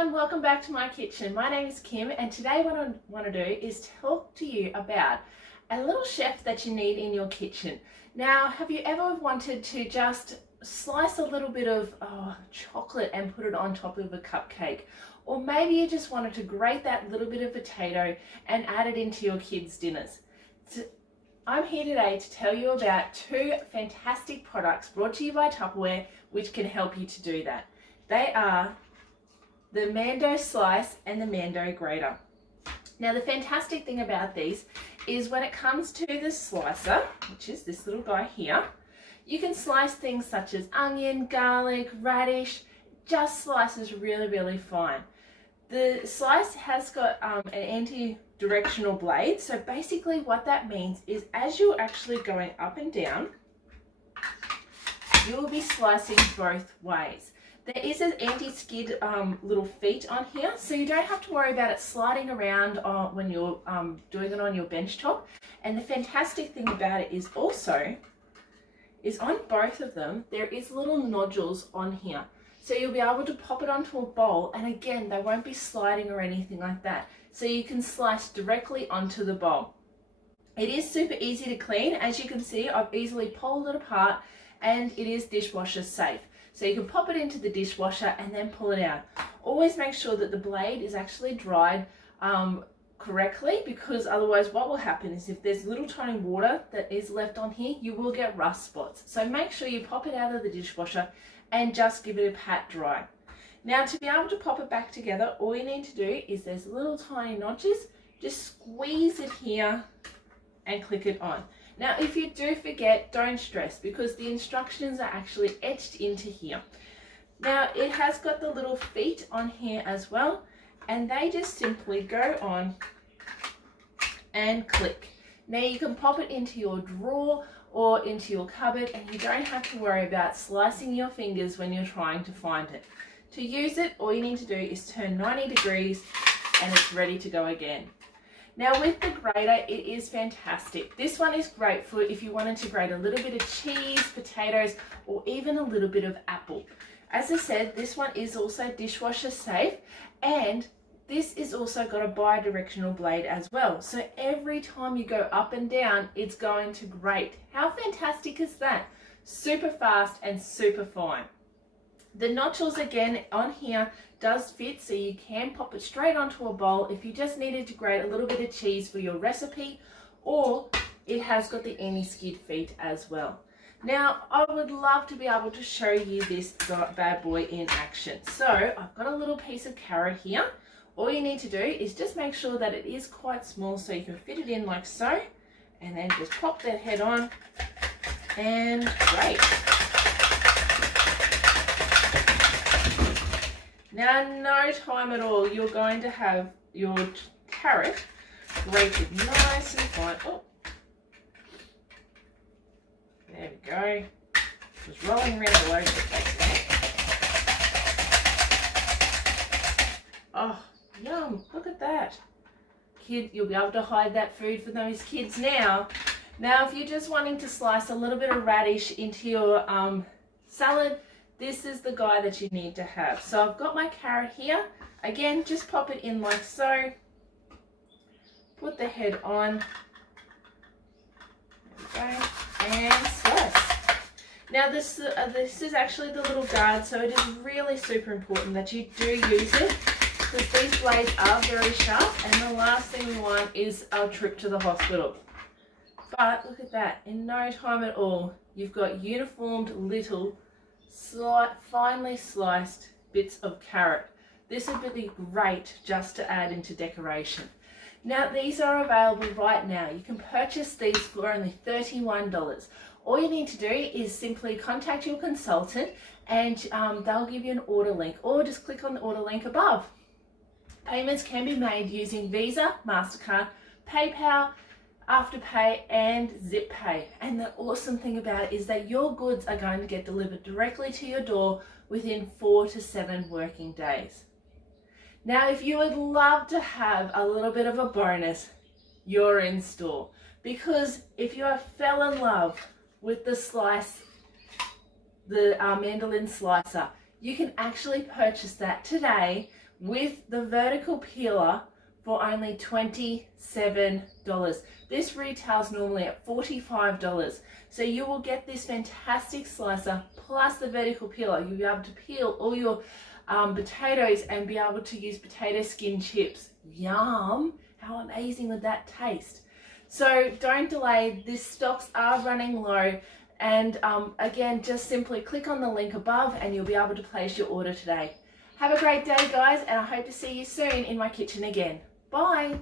everyone, welcome back to my kitchen. My name is Kim and today what I want to do is talk to you about a little chef that you need in your kitchen. Now, have you ever wanted to just slice a little bit of chocolate and put it on top of a cupcake? Or maybe you just wanted to grate that little bit of potato and add it into your kids' dinners. So I'm here today to tell you about two fantastic products brought to you by Tupperware which can help you to do that. They are the Mando Slice and the Mando Grater. Now the fantastic thing about these is when it comes to the slicer, which is this little guy here, you can slice things such as onion, garlic, radish, just slices really fine. The slice has got an anti-directional blade, so basically what that means is as you're actually going up and down, you will be slicing both ways. There is an anti-skid little feet on here, so you don't have to worry about it sliding around when you're doing it on your bench top. And the fantastic thing about it is also, on both of them, there is little nodules on here. So you'll be able to pop it onto a bowl, and again, they won't be sliding or anything like that. So you can slice directly onto the bowl. It is super easy to clean. As you can see, I've easily pulled it apart, and it is dishwasher safe. So you can pop it into the dishwasher and then pull it out. Always make sure that the blade is actually dried correctly, because otherwise what will happen is if there's little tiny water that is left on here, you will get rust spots. So make sure you pop it out of the dishwasher and just give it a pat dry. Now to be able to pop it back together, all you need to do is there's little tiny notches, just squeeze it here and click it on. Now, if you do forget, don't stress, because the instructions are actually etched into here. Now, it has got the little feet on here as well, and they just simply go on and click. Now, you can pop it into your drawer or into your cupboard, and you don't have to worry about slicing your fingers when you're trying to find it. To use it, all you need to do is turn 90 degrees, and it's ready to go again. Now with the grater, it is fantastic. This one is great for if you wanted to grate a little bit of cheese, potatoes, or even a little bit of apple. As I said, this one is also dishwasher safe, and this is also got a bi-directional blade as well. So every time you go up and down, it's going to grate. How fantastic is that? Super fast and super fine. The nodules again on here does fit, so you can pop it straight onto a bowl if you just needed to grate a little bit of cheese for your recipe, or it has got the anti-skid feet as well. Now I would love to be able to show you this bad boy in action. So I've got a little piece of carrot here. All you need to do is just make sure that it is quite small so you can fit it in like so, and then just pop that head on and grate. Now, no time at all, you're going to have your carrot grated nice and fine. Oh, there we go. Just rolling around all over the place. Oh, yum, look at that. Kid, you'll be able to hide that food for those kids now. Now, if you're just wanting to slice a little bit of radish into your salad, this is the guy that you need to have. So I've got my carrot here. Again, just pop it in like so. Put the head on. There we go. And slice. Now this is actually the little guard, so it is really super important that you do use it, because these blades are very sharp, and the last thing we want is a trip to the hospital. But look at that. In no time at all, you've got uniformed little finely sliced bits of carrot. This would be great just to add into decoration. Now these are available right now. You can purchase these for only $31. All you need to do is simply contact your consultant, and they'll give you an order link, or just click on the order link above. Payments can be made using Visa, MasterCard, PayPal, Afterpay and Zip Pay. And the awesome thing about it is that your goods are going to get delivered directly to your door within 4 to 7 working days. Now, if you would love to have a little bit of a bonus, you're in store. Because if you have fell in love with the mandolin slicer, you can actually purchase that today with the vertical peeler for only $27. This retails normally at $45. So you will get this fantastic slicer plus the vertical peeler. You'll be able to peel all your potatoes and be able to use potato skin chips. Yum! How amazing would that taste? So don't delay, these stocks are running low, and again, just simply click on the link above and you'll be able to place your order today. Have a great day, guys, and I hope to see you soon in my kitchen again. Bye!